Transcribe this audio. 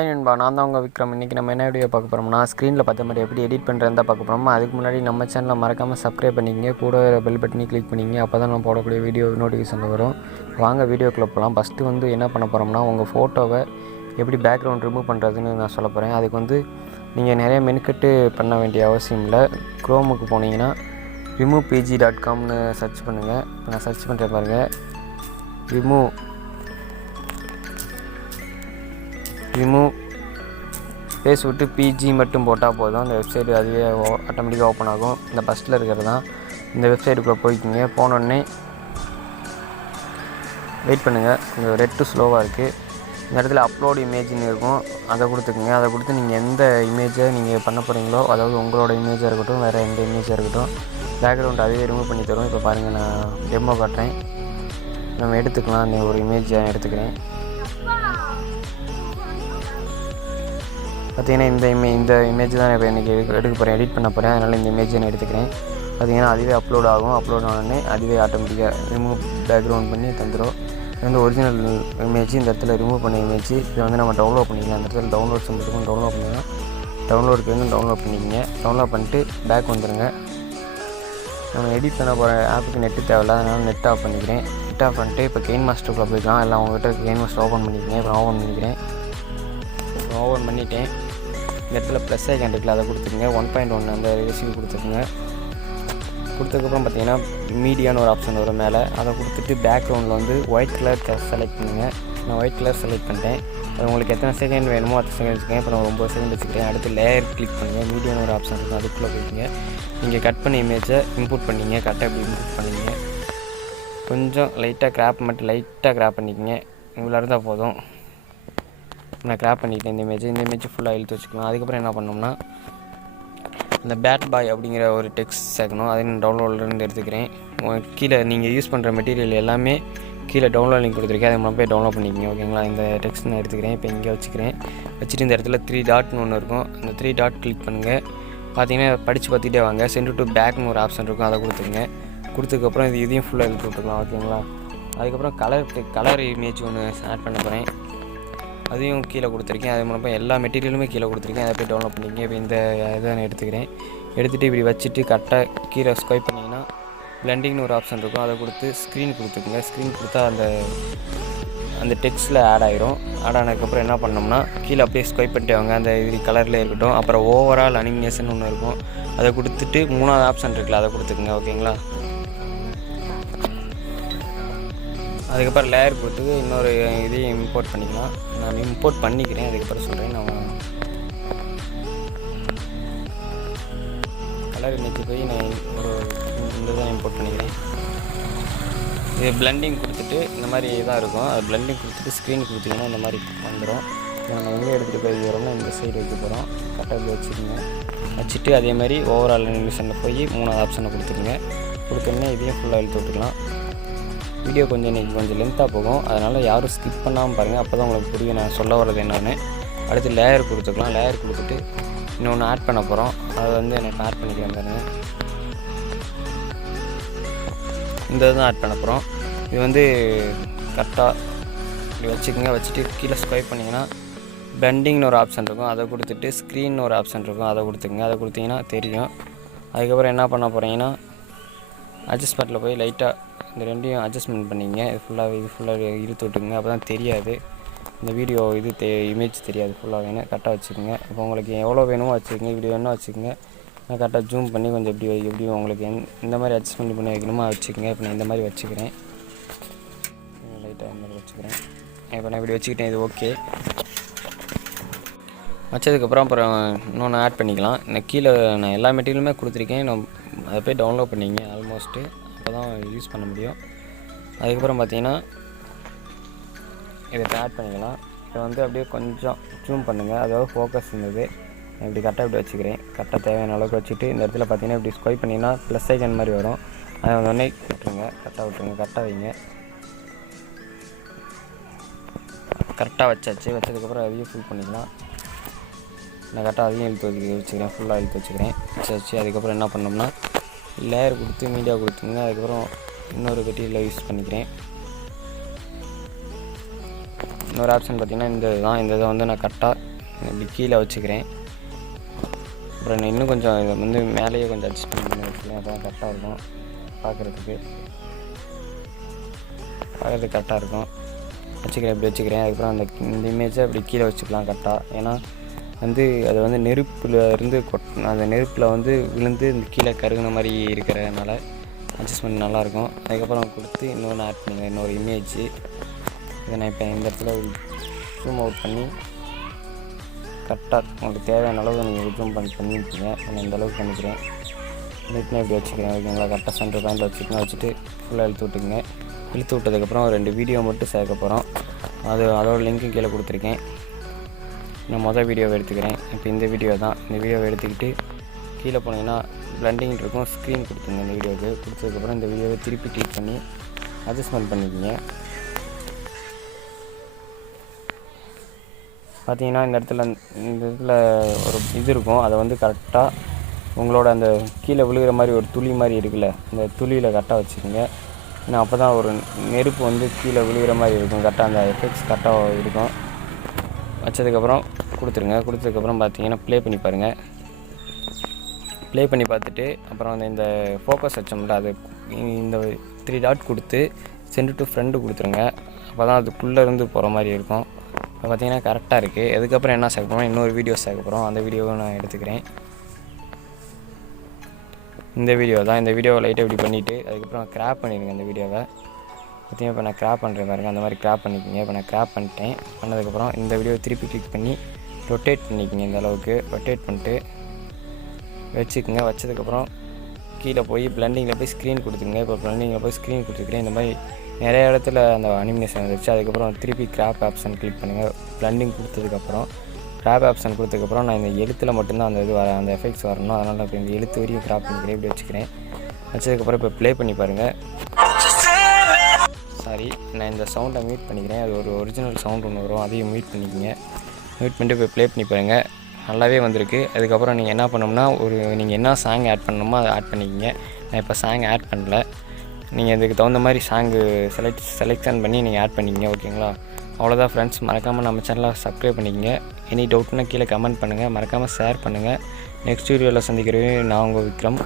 Hi நண்பா, நான் தான் உங்கள் விக்ரம். இன்றைக்கி நம்ம என்ன வீடியோ பார்க்க போகிறோம்னா, ஸ்க்ரீனில் பார்த்த மாதிரி எப்படி எடிட் பண்ணுறது தான் பார்க்க போகிறோமா. அதுக்கு முன்னாடி நம்ம சேனலை மறக்காமல் சப்ஸ்கிரைப் பண்ணிக்கங்க, கூட பெல் பட்டனி கிளிக் பண்ணிங்க. அப்போ தான் நம்ம போடக்கூடிய வீடியோ நோட்டிஃபிகேஷன் வரும். வாங்க வீடியோக்குள்ளே போகலாம். ஃபஸ்ட்டு என்ன பண்ண போகிறோம்னா, உங்கள் ஃபோட்டோவை எப்படி பேக்ரவுண்ட் ரிமூவ் பண்ணுறதுன்னு நான் சொல்ல போகிறேன். அதுக்கு நீங்கள் நிறைய மெனுக்கட்டு பண்ண வேண்டிய அவசியம் இல்லை. க்ரோமுக்கு போனீங்கன்னா removepg.comனு சர்ச் பண்ணுங்கள். இப்போ நான் சர்ச் பண்ணுறேன் பாருங்கள். ரிமூவ் ஸ்பேஸ் விட்டு பிஜி மட்டும் போட்டால் போதும். அந்த வெப்சைட்டு அதுவே ஆட்டோமேட்டிக்காக ஓப்பன் ஆகும். இந்த ஃபஸ்ட்டில் இருக்கிறது தான். இந்த வெப்சைட்டுக்குள்ளே போய்க்கிங்க. போனோடனே வெயிட் பண்ணுங்கள், கொஞ்சம் ரெட்டு ஸ்லோவாக இருக்குது. இந்த இடத்துல அப்லோட் இமேஜ்னு இருக்கும், அதை கொடுத்துக்குங்க. அதை கொடுத்து நீங்கள் எந்த இமேஜை நீங்கள் பண்ண போகிறீங்களோ, அதாவது உங்களோட இமேஜாக இருக்கட்டும், வேறு எந்த இமேஜாக இருக்கட்டும், பேக்ரவுண்ட் அதுவே ரிமூவ் பண்ணி தரும். இப்போ பாருங்கள், நான் டெமோ காட்டுறேன். நம்ம எடுத்துக்கலாம். அந்த ஒரு இமேஜ் எடுத்துக்கிறேன். பார்த்திங்கன்னா இந்த இமேஜ் தான் இப்போ இன்றைக்கி எடுக்க போகிறேன், எடிட் பண்ண போகிறேன். அதனால் இந்த இமேஜை நான் எடுத்துக்கிறேன். பார்த்திங்கன்னா அதுவே அப்லோட் ஆகும். அப்லோட் ஆனோடனே அதுவே ஆட்டோமேட்டிக்காக ரிமூவ் பேக்ரவுண்ட் பண்ணி தந்துடும். இது ஒரிஜினல் இமேஜ். இந்த இடத்துல ரிமூவ் பண்ண இமேஜ். இதை நம்ம டவுன்லோட் பண்ணிக்கலாம். அந்த இடத்துல டவுன்லோட் சிம்பிள் டவுன்லோட் பண்ணிக்கலாம். டவுன்லோடுக்கு டவுன்லோட் பண்ணிக்கங்க. டவுன்லோட் பண்ணிட்டு பேக் வந்துடுங்க. நம்ம எடிட் பண்ண போகிற ஆப்புக்கு நெட்டு தேவையில்ல, அதனால் நெட் ஆஃப் பண்ணிக்கிறேன். நெட் ஆஃப் பண்ணிட்டு இப்போ கெயின்மாஸ்டருக்குள்ளே போய்க்கலாம். எல்லாம் உங்கள்கிட்ட கெயின்மாஸ்டர் ஓப்பன் பண்ணிக்கிறேன். இப்போ ஓப்பன் பண்ணிக்கிறேன். ஓப்பன் பண்ணிவிட்டேன். இந்த இடத்துல ப்ளஸ் ஐக்கான் இருக்குல்ல, அதை கொடுத்துருங்க. 1.1 அந்த ரெசிபி கொடுத்துருங்க. கொடுத்ததுக்கப்புறம் பார்த்தீங்கன்னா மீடியான்னு ஒரு ஆப்ஷன் வரும் மேலே. அதை கொடுத்துட்டு பேக்ரவுண்டில் ஒயிட் கலர் செலக்ட் பண்ணுங்கள். நான் ஒயிட் கலர் செலக்ட் பண்ணிட்டேன். அது உங்களுக்கு எத்தனை செகண்ட் வேணுமோ அத்தனை செகண்ட் வச்சுக்கேன். இப்போ நான் 9 செகண்ட் வச்சுக்கிறேன். அடுத்து லேயர் கிளிக் பண்ணுங்கள். மீடியான்னு ஒரு ஆப்ஷன் இருக்கும், அதுக்குள்ளே போய்க்கிங்க. நீங்கள் கட் பண்ண இமேஜை இம்போர்ட் பண்ணிங்க. கரெக்டாக எப்படி இம்போர்ட் பண்ணிங்க, கொஞ்சம் லைட்டாக கிராப் பண்ணிக்கங்க. இவ்வளோ இருந்தால் போதும். நான் கிராப் பண்ணிக்கிட்டேன் இந்த இமேஜ் ஃபுல்லாக இழுத்து வச்சுக்கலாம். அதுக்கப்புறம் என்ன பண்ணோம்னா, இந்த பேட் பாய் அப்படிங்கிற ஒரு டெக்ஸ்ட் சேர்க்கணும். அதை நான் டவுன்லோட்லேருந்து எடுத்துக்கிறேன். கீழே நீங்கள் யூஸ் பண்ணுற மெட்டீரியல் எல்லாமே கீழே டவுன்லோட் லிங்க் கொடுத்துருக்கேன். அதை போய் டவுன்லோட் பண்ணிக்கோங்க. ஓகேங்களா. இந்த டெக்ஸ்ட் நான் எடுத்துக்கிறேன். இப்போ இங்கே வச்சுட்டு இந்த இடத்துல 3 டாட்னு ஒன்று இருக்கும். அந்த 3 டாட் கிளிக் பண்ணுங்கள். பார்த்தீங்கன்னா படித்து பார்த்துட்டே வாங்க. சென்ட் டு பேக்னு ஒரு ஆப்ஷன் இருக்கும், அதை கொடுத்துருங்க. கொடுத்ததுக்கப்புறம் இதையும் ஃபுல்லாக இழுத்து விட்டுக்கலாம். ஓகேங்களா. அதுக்கப்புறம் கலர் இமேஜ் ஒன்று ஆட் பண்ண போகிறேன். அதையும் கீழே கொடுத்துருக்கேன். அது மூலமாக எல்லா மெட்டீரியலுமே கீழே கொடுத்துருக்கேன். அதை போய் டவுன்லோட் பண்ணிக்கங்க. இப்போ இந்த இதை நான் எடுத்துக்கிறேன். எடுத்துகிட்டு இப்படி வச்சுட்டு கரெக்டாக கீழே ஸ்வைப் பண்ணிங்கன்னா பிளெண்டிங்னு ஒரு ஆப்ஷன் இருக்கும், அதை கொடுத்து ஸ்க்ரீன் கொடுத்துக்குங்க. ஸ்க்ரீன் கொடுத்தா அந்த டெக்ஸ்ட்டில் ஆட் ஆகிரும். ஆட் ஆனதுக்கப்புறம் என்ன பண்ணோம்னா, கீழே அப்படியே ஸ்வைப் பண்ணிட்டு வாங்க. அந்த இது கலரில் இருக்கட்டும். அப்புறம் ஓவரால் அனிமேஷன் ஒன்று இருக்கும், அதை கொடுத்துட்டு 3வது ஆப்ஷன் இருக்குல்ல, அதை கொடுத்துக்குங்க. ஓகேங்களா. அதுக்கப்புறம் லேயர் கொடுத்து இன்னொரு இதையும் இம்போர்ட் பண்ணிக்கலாம். நான் இம்போர்ட் பண்ணிக்கிறேன், அதுக்கப்புறம் சொல்கிறேன். நான் கலர் இன்றைக்கி போய் நான் இந்த தான் இம்போர்ட் பண்ணிக்கிறேன். இது பிளெண்டிங் கொடுத்துட்டு இந்த மாதிரி இதாக இருக்கும். அது பிளெண்டிங் கொடுத்துட்டு ஸ்க்ரீன் கொடுத்திங்கன்னா இந்த மாதிரி வந்துடும். நம்ம எங்கே எடுத்துகிட்டு போய் வரோம்னா இந்த சைடு வைக்க போகிறோம். கரெக்டாக வச்சுட்டு அதே மாதிரி ஓவரால் அனிமேஷனில் போய் 3வது ஆப்ஷனை கொடுத்துருங்க. கொடுத்தோன்னே இதையும் ஃபுல்லாக இழுத்து விட்டுக்கலாம். வீடியோ இன்றைக்கி கொஞ்சம் லென்த்தாக போகும், அதனால் யாரும் ஸ்கிப் பண்ணாமல் பாருங்கள். அப்போ தான் உங்களுக்கு புரியும் நான் சொல்ல வர்றது என்னென்னு. அடுத்து லேயர் கொடுத்துக்கலாம். லேயர் கொடுத்துட்டு இன்னொன்று ஆட் பண்ண போகிறோம். அதை எனக்கு ஆட் பண்ணிக்கிறேன் பாருங்கள். இந்த இதுதான் ஆட் பண்ண போகிறோம். இது கரெக்டாக இப்படி வச்சுக்கோங்க. வச்சுட்டு கீழே ஸ்வைப் பண்ணிங்கன்னா பெண்டிங்னு ஒரு ஆப்ஷன் இருக்கும், அதை கொடுத்துட்டு ஸ்க்ரீன் ஒரு ஆப்ஷன் இருக்கும், அதை கொடுத்துங்க. அதை கொடுத்தீங்கன்னா தெரியும். அதுக்கப்புறம் என்ன பண்ண போகிறீங்கன்னா, அட்ஜஸ்ட்மெண்ட்டில் போய் லைட்டாக இந்த ரெண்டையும் அட்ஜஸ்ட்மெண்ட் பண்ணிங்க. இது ஃபுல்லாக இழுத்து விட்டுங்க. அப்போ தான் தெரியாது, இந்த வீடியோ இமேஜ் தெரியாது. ஃபுல்லாக வேணும், கரெக்டாக வச்சுக்கோங்க. இப்போ உங்களுக்கு எவ்வளோ வேணுமோ வச்சுக்கோங்க. வீடியோ வேணும் வச்சுக்கோங்க. நான் கரெக்டாக ஜூம் பண்ணி கொஞ்சம் எப்படி உங்களுக்கு இந்த மாதிரி அட்ஜஸ்ட்மெண்ட் பண்ணி வைக்கணுமோ வச்சுக்கோங்க. இப்போ நான் இந்த மாதிரி வச்சுக்கிறேன். லைட்டாக இந்த மாதிரி வச்சுக்கிறேன். இப்போ நான் இப்படி வச்சுக்கிட்டேன். இது ஓகே. வச்சதுக்கப்புறம் அப்புறம் இன்னொன்று ஆட் பண்ணிக்கலாம். நான் கீழே நான் எல்லா மெட்டீரியலுமே கொடுத்துருக்கேன். நான் அதை போய் டவுன்லோட் பண்ணிங்க ஆல்மோஸ்ட்டு. அப்போ தான் யூஸ் பண்ண முடியும். அதுக்கப்புறம் பார்த்தீங்கன்னா இதை ஆட் பண்ணிக்கலாம். இதை அப்படியே கொஞ்சம் ஜூம் பண்ணுங்கள். அதாவது ஃபோக்கஸ் இருந்தது. நான் இப்படி கரெக்டாக இப்படி வச்சுக்கிறேன். கரெக்டாக தேவையான அளவுக்கு வச்சுட்டு இந்த இடத்துல பார்த்தீங்கன்னா இப்படி ஸ்வைப் பண்ணிங்கன்னா ப்ளஸ் ஐக்கன் மாதிரி வரும். அதை உடனே விட்டுருங்க. கரெக்டாக வைங்க. கரெக்டாக வச்சதுக்கப்புறம் அதையும் ஃபுல் பண்ணிக்கலாம். நான் கரெக்டாக அதையும் இழுத்து வச்சுக்கிறேன். ஃபுல்லாக இழுத்து வச்சுக்கிறேன். வச்சு அதுக்கப்புறம் என்ன பண்ணோம்னா, லேயர் கொடுத்து மீடியா கொடுத்துங்க. அதுக்கப்புறம் இன்னொரு மெட்டீரியலை யூஸ் பண்ணிக்கிறேன். இன்னொரு ஆப்ஷன் பார்த்திங்கன்னா இந்த இதை நான் கரெக்டாக இப்படி கீழே வச்சுக்கிறேன். அப்புறம் நான் இன்னும் கொஞ்சம் இதை வந்து மேலேயே கொஞ்சம் அட்ஜஸ்ட் பண்ணி வச்சுக்கிறேன். அதான் கரெக்டாக இருக்கும் பார்க்குறதுக்கு கரெக்டாக இருக்கும். வச்சுக்கிறேன், இப்படி வச்சுக்கிறேன். அதுக்கப்புறம் இந்த இமேஜை அப்படி கீழே வச்சுக்கலாம் கரெக்டாக. ஏன்னா வந்து அது வந்து நெருப்பில் இருந்து அந்த நெருப்பில் வந்து விழுந்து இந்த கீழே கருகுன மாதிரி இருக்கிறதுனால அட்ஜஸ்ட்மெண்ட் நல்லாயிருக்கும். அதுக்கப்புறம் கொடுத்து இன்னொன்று ஆட் பண்ணுங்கள், இன்னொரு இமேஜ். இதை நான் இப்போ இந்த இடத்துல ஜூம் அவுட் பண்ணி கரெக்டாக உங்களுக்கு தேவையான அளவு நீங்கள் ஜூம் பண்ணியிருக்கீங்க. நான் இந்த அளவுக்கு பண்ணிக்கிறேன். பண்ணிட்டு இப்படி வச்சுக்கிறேன். ஓகேங்களா? கரெக்டாக சென்டர் பாயிண்டில் வச்சுட்டு ஃபுல்லாக இழுத்து விட்டுக்குங்க. இழுத்து விட்டதுக்கப்புறம் 2 வீடியோ மட்டும் சேர்க்க போகிறோம். அதோட லிங்க்கும் கீழே கொடுத்துருக்கேன். நான் மொதல் வீடியோவை எடுத்துக்கிறேன். இப்போ இந்த வீடியோ தான். இந்த வீடியோவை எடுத்துக்கிட்டு கீழே போனீங்கன்னா பிளண்டிங் இருக்கும், ஸ்க்ரீன் கொடுத்துங்க. இந்த வீடியோவுக்கு கொடுத்ததுக்கப்புறம் இந்த வீடியோவை திருப்பி கிளிக் பண்ணி அட்ஜஸ்ட்மெண்ட் பண்ணிக்கிங்க. பார்த்தீங்கன்னா இந்த இடத்துல ஒரு இது இருக்கும். அதை வந்து கரெக்டாக உங்களோட அந்த கீழே விழுகிற மாதிரி ஒரு துளி மாதிரி இருக்குல்ல, இந்த துளியில் கரெக்டாக வச்சுக்கோங்க. ஏன்னா அப்போ தான் ஒரு நெருப்பு வந்து கீழே விழுகிற மாதிரி இருக்கும். கரெக்டாக அந்த எஃபெக்ட்ஸ் கரெக்டாக இருக்கும். வச்சதுக்கப்புறம் கொடுத்ததுக்கப்புறம் பார்த்தீங்கன்னா ப்ளே பண்ணி பாருங்கள். ப்ளே பண்ணி பார்த்துட்டு அப்புறம் இந்த ஃபோக்கஸ் வச்சோம்ல, அது இந்த 3 டாட் கொடுத்து சென்ட் டு ஃப்ரெண்டு கொடுத்துருங்க. அப்போ தான் அதுக்குள்ளே இருந்து போகிற மாதிரி இருக்கும். இப்போ பார்த்தீங்கன்னா கரெக்டாக இருக்குது. அதுக்கப்புறம் என்ன சேர்க்க போகிறோம், இன்னொரு வீடியோ சேர்க்க போகிறோம். அந்த வீடியோவை நான் எடுத்துக்கிறேன். இந்த வீடியோ தான். இந்த வீடியோவை லைட்டாக இப்படி பண்ணிவிட்டு அதுக்கப்புறம் கிராப் பண்ணிடுங்க இந்த வீடியோவை. பார்த்தீங்கன்னா இப்போ நான் கிராப் பண்ணுறேன் பாருங்கள். அந்த மாதிரி கிராப் பண்ணிக்கோங்க. இப்போ நான் கிராப் பண்ணிட்டேன். பண்ணதுக்கப்புறம் இந்த வீடியோவை திருப்பி கிளிக் பண்ணி ரொட்டேட் பண்ணிக்கோங்க. இந்த அளவுக்கு ரொட்டேட் பண்ணிட்டு வச்சுக்கோங்க. வச்சதுக்கப்புறம் கீழே போய் பிளண்டிங்கில் போய் ஸ்க்ரீன் கொடுத்துருங்க. இப்போ பிளண்டிங்கில் போய் ஸ்க்ரீன் கொடுத்துருக்கிறேன். இந்த மாதிரி நிறைய இடத்துல அந்த அனிமேஷன் வந்துருச்சு. அதுக்கப்புறம் திருப்பி கிராப் ஆப்ஷன் கிளிக் பண்ணுங்கள். பிளண்டிங் கொடுத்ததுக்கப்புறம் கிராப் ஆப்ஷன் கொடுத்ததுக்கப்புறம் நான் இந்த எழுத்தில் மட்டும்தான் அந்த இது அந்த எஃபெக்ட்ஸ் வரணும். அதனால் இப்போ இந்த எழுத்து வரையும் கிராப் பண்ணிக்கிறேன். இப்படி வச்சுக்கிறேன். வச்சதுக்கப்புறம் இப்போ ப்ளே பண்ணி பாருங்கள். சாரி, நான் இந்த சவுண்டை மியூட் பண்ணிக்கிறேன். அது ஒரு ஒரிஜினல் சவுண்ட் ஒன்று வரும், அதையும் மியூட் பண்ணிக்கோங்க. மியூட் பண்ணிட்டு இப்போ ப்ளே பண்ணி பாருங்கள். நல்லாவே வந்திருக்கு. அதுக்கப்புறம் நீங்கள் என்ன பண்ணணும்னா நீங்கள் என்ன சாங் ஆட் பண்ணணுமோ அதை ஆட் பண்ணிக்கோங்க. நான் இப்போ சாங் ஆட் பண்ணல. நீங்கள் இதுக்கு தகுந்த மாதிரி சாங்கு செலெக்ஷன் பண்ணி நீங்கள் ஆட் பண்ணிக்கங்க. ஓகேங்களா? அவ்வளோதான் ஃப்ரெண்ட்ஸ். மறக்காமல் நம்ம சேனலை சப்ஸ்கிரைப் பண்ணிக்கங்க. எனி டவுட்னா கீழே கமெண்ட் பண்ணுங்கள். மறக்காமல் ஷேர் பண்ணுங்கள். நெக்ஸ்ட் வீடியோவில் சந்திக்கிறேன். நான் உங்கள் விக்ரம்.